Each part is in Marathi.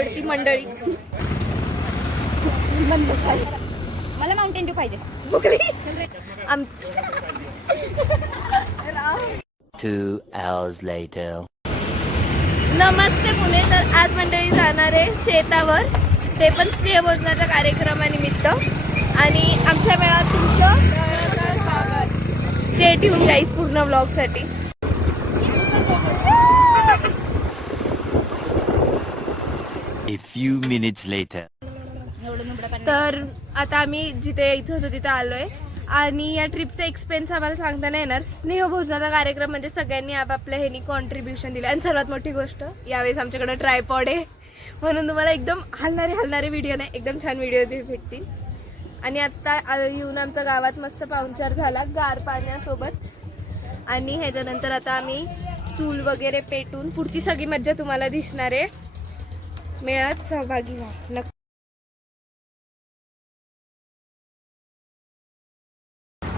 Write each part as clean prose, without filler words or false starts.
आवडती मंडळी. मला माउंटेन ड्यू पाहिजे. 2 hours later. नमस्ते पुणे. तर आज मंडळी जाणार आहे शेतावर, ते पण स्नेहभोजनाच्या कार्यक्रमानिमित्त. आणि आमच्या मेळाव्यात तुमचं स्टे ट्यून गाईस पूर्ण व्लॉगसाठी. A few minutes later. तर आता आम्ही जिथे इथं होतो तिथं आलोय आणि या ट्रिपचा एक्सपेन्स आम्हाला सांगता नाही येणार. स्नेहभोजनाचा कार्यक्रम म्हणजे सगळ्यांनी आपापल्या ह्यानी कॉन्ट्रीब्युशन दिलं. आणि सर्वात मोठी गोष्ट, यावेळेस आमच्याकडे ट्रायपॉड आहे म्हणून तुम्हाला एकदम हलणारे व्हिडिओ नाही, एकदम छान व्हिडिओ भेटतील. आणि आत्ता येऊन आमच्या गावात मस्त पाहुणचार झाला गार पाण्यासोबत. आणि ह्याच्यानंतर आता आम्ही चूल वगैरे पेटून पुढची सगळी मज्जा तुम्हाला दिसणार आहे. मेळाव्यात सहभागी व्हा नक्की.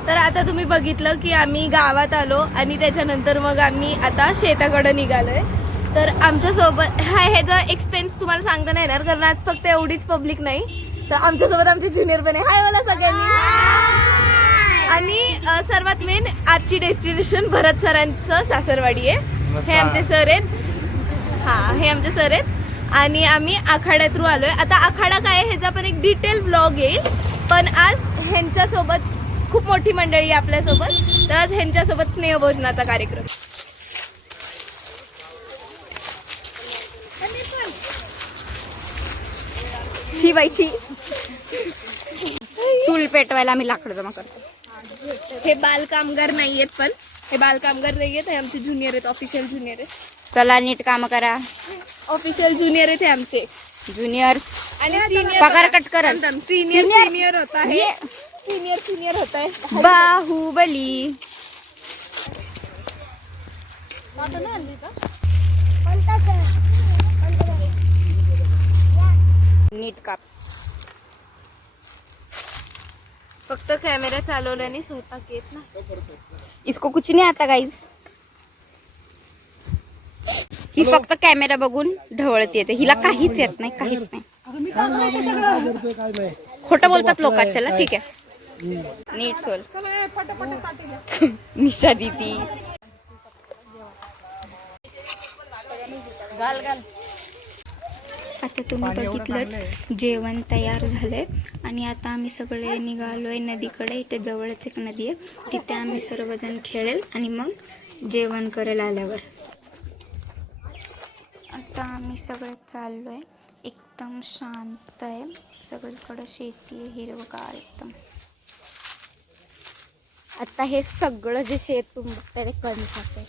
तर आता तुम्ही बघितलं की आम्ही गावात आलो आणि त्याच्यानंतर मग आम्ही आता शेताकडे निघालोय. तर आमच्यासोबत ह्याचा एक्सपेन्स तुम्हाला सांगता नाही येणार कारण आज फक्त एवढीच पब्लिक नाही, तर आमच्यासोबत आमचे ज्युनियर पण आहे. हाय मला सगळ्यांनी. आणि सर्वात मेन आजची डेस्टिनेशन भरत सरांचं सासरवाडी आहे. हे आमचे सर आहेत. हां, हे आमचे सर आहेत आणि आम्ही आखाड्या थ्रू आलोय. आता आखाडा काय आहे ह्याचा पण एक डिटेल ब्लॉग येईल. पण आज ह्यांच्यासोबत खूप मोठी मंडळी आहे आपल्यासोबत, तर आज ह्यांच्यासोबत स्नेहभोजनाचा कार्यक्रम. शिवायची चूल पेटवायला आम्ही लाकडं जमा करतो. हे बाल कामगार नाहीयेत, पण हे बाल कामगार नाहीयेत, हे आमचे ज्युनियर आहेत, ऑफिशियल ज्युनियर आहेत. चला नीट काम करा. ऑफिशियल ज्युनियर आहेत हे आमचे ज्युनियर आणि सिनियर पगार कट करल. सिनियर होता आहे. सिनियर होता है बाहुबली. नीट काप. फक्त कॅमेरा चालवल्याने स्वयंपाक येत ना. इसको कुछ नहीं आता गाइस. ही फक्त कॅमेरा बघून ढवळत येते, हिला काहीच येत नाही, काहीच नाही. खोटं बोलतात लोक. चला ठीक आहे. नीट सोल. निशा दीदी आता तुम्ही बघितलंच जेवण तयार झालंय आणि आता आम्ही सगळे निघालोय नदीकडे. इथे जवळच एक नदी आहे, तिथे आम्ही सर्वजण खेळेल आणि मग जेवण करेल आल्यावर. आता आम्ही सगळे चाललोय. एकदम शांत आहे, सगळीकडे शेती आहे, हिरवगार एकदम. आता हे सगळं जे शेत तुम्ही बघताय ते कणसाचं आहे.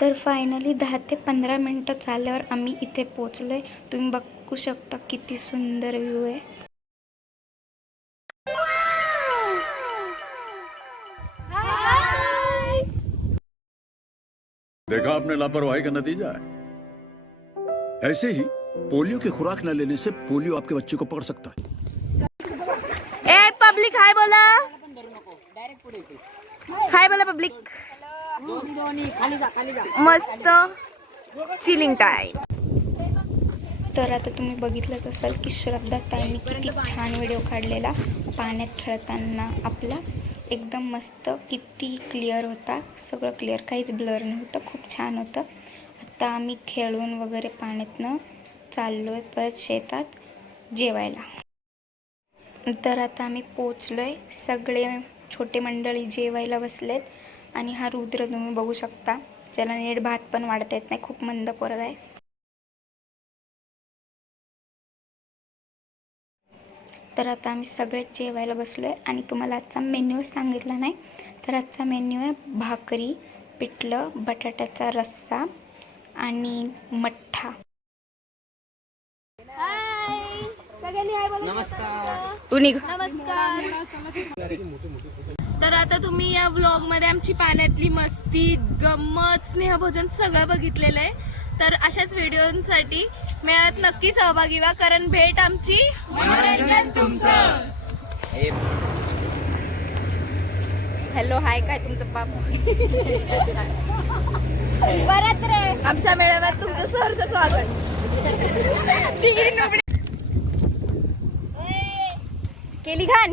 तर फायनली 10 ते 15 मिनटं चालल्यावर आम्ही इथे पोचलोय. तुम्ही बघू शकता किती सुंदर व्ह्यू आहे. देखा आपने लापरवाही का नतीजा है. ऐसे ही पोलियो की खुराक न लेने से पोलियो आपके बच्चे को पकड़ सकता है. ए पब्लिक हाय बोला. हाय बोला पब्लिक. मस्त चिलिंग टाईम. तर आता तुम्ही बघितलंच असाल की श्रद्धा ताईंनी किती छान व्हिडिओ काढलेला पाण्यात खेळताना आपला. एकदम मस्त, किती क्लिअर होता, सगळं क्लिअर, काहीच ब्लर नव्हतं, खूप छान होतं. आता आम्ही खेळून वगैरे पाण्यातनं चाललोय परत शेतात जेवायला. तर आता आम्ही पोचलोय, सगळे छोटे मंडळी जेवायला बसलेत. आणि हा रुद्र तुम्ही बघू शकता, ज्याला नीट भात पण वाढता येत नाही, खूप मंद पोरगा आहे. तर आता आम्ही सगळेच जेवायला बसलोय आणि तुम्हाला आजचा मेन्यू सांगितला नाही. तर आजचा मेन्यू आहे भाकरी, पिठलं, बटाट्याचा रस्सा आणि मठ्ठा. तू निघ. नमस्कार. तर आता तुम्ही या व्लॉग मध्ये आमची पाण्यातली मस्ती, गंमत, स्नेहभोजन सगळं बघितलेलं आहे. तर अशाच व्हिडिओसाठी मेळाव्यात नक्की सहभागी व्हा, कारण भेट आमची मनोरंजन तुमचं. हॅलो हाय, काय तुमचं पाप. परत रे आमच्या मेळाव्यात तुमचं सहर्ष स्वागत. केली घाण